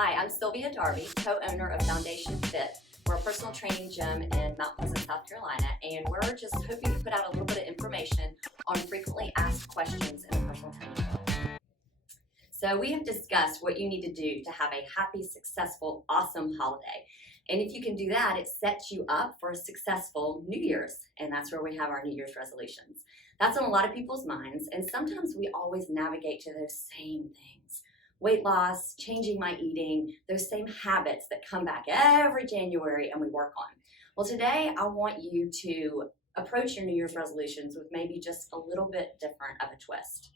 Hi, I'm Sylvia Darby, co-owner of Foundation Fit. We're a personal training gym in Mount Pleasant, South Carolina, and we're just hoping to put out a little bit of information on frequently asked questions in the personal training world. So we have discussed what you need to do to have a happy, successful, awesome holiday. And if you can do that, it sets you up for a successful New Year's. And that's where we have our New Year's resolutions. That's on a lot of people's minds. And sometimes we always navigate to those same things. Weight loss, changing my eating, those same habits that come back every January and we work on. Well, today I want you to approach your New Year's resolutions with maybe just a little bit different of a twist.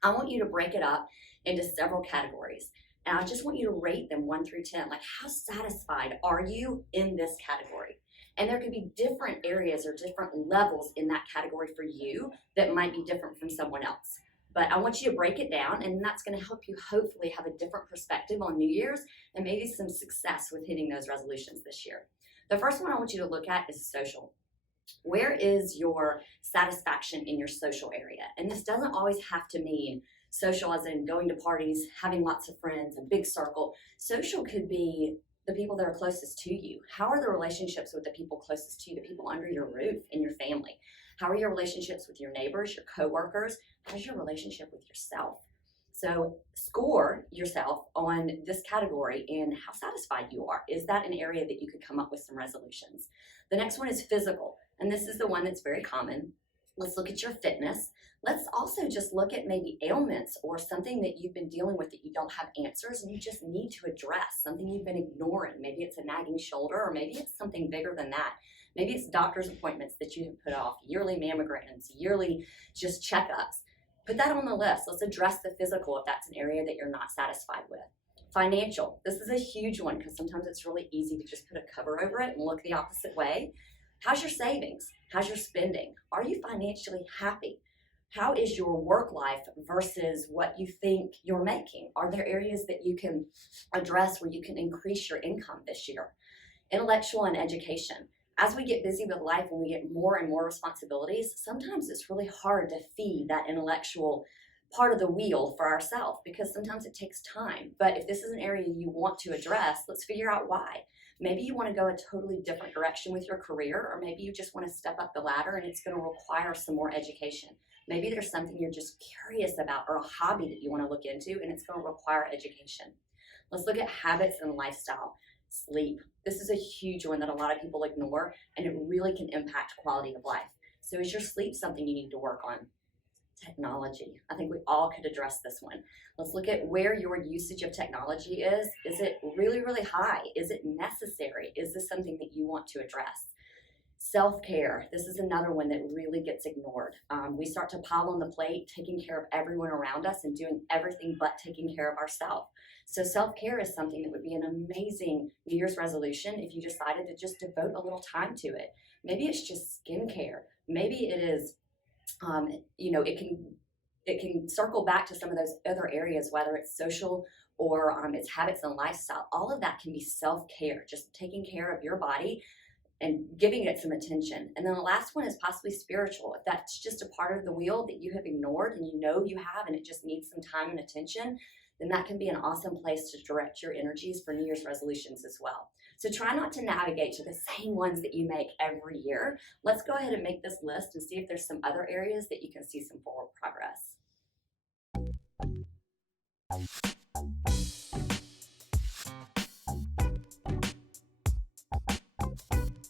I want you to break it up into several categories. And I just want you to rate them 1 through 10. Like, how satisfied are you in this category? And there could be different areas or different levels in that category for you that might be different from someone else. But I want you to break it down, and that's going to help you hopefully have a different perspective on New Year's and maybe some success with hitting those resolutions this year. The first one I want you to look at is social. Where is your satisfaction in your social area? And this doesn't always have to mean social as in going to parties, having lots of friends, a big circle. Social could be the people that are closest to you. How are the relationships with the people closest to you, the people under your roof in your family? How are your relationships with your neighbors, your coworkers? How's your relationship with yourself? So score yourself on this category and how satisfied you are. Is that an area that you could come up with some resolutions? The next one is physical, and this is the one that's very common. Let's look at your fitness. Let's also just look at maybe ailments or something that you've been dealing with that you don't have answers and you just need to address, something you've been ignoring. Maybe it's a nagging shoulder, or maybe it's something bigger than that. Maybe it's doctor's appointments that you have put off, yearly mammograms, yearly just checkups. Put that on the list. Let's address the physical if that's an area that you're not satisfied with. Financial. This is a huge one because sometimes it's really easy to just put a cover over it and look the opposite way. How's your savings? How's your spending? Are you financially happy? How is your work life versus what you think you're making? Are there areas that you can address where you can increase your income this year? Intellectual and education. As we get busy with life and we get more and more responsibilities, sometimes it's really hard to feed that intellectual part of the wheel for ourselves because sometimes it takes time. But if this is an area you want to address, let's figure out why. Maybe you want to go a totally different direction with your career, or maybe you just want to step up the ladder and it's going to require some more education. Maybe there's something you're just curious about or a hobby that you want to look into and it's going to require education. Let's look at habits and lifestyle. Sleep. This is a huge one that a lot of people ignore and it really can impact quality of life. So is your sleep something you need to work on? Technology. I think we all could address this one. Let's look at where your usage of technology is. Is it really, really high? Is it necessary? Is this something that you want to address? Self-care. This is another one that really gets ignored. We start to pile on the plate, taking care of everyone around us and doing everything but taking care of ourselves. So self-care is something that would be an amazing New Year's resolution if you decided to just devote a little time to it. Maybe it's just skincare. Maybe it is, it can circle back to some of those other areas, whether it's social or it's habits and lifestyle. All of that can be self-care, just taking care of your body and giving it some attention. And then the last one is possibly spiritual. If that's just a part of the wheel that you have ignored and you know you have and it just needs some time and attention, then that can be an awesome place to direct your energies for New Year's resolutions as well. So try not to navigate to the same ones that you make every year. Let's go ahead and make this list and see if there's some other areas that you can see some forward progress.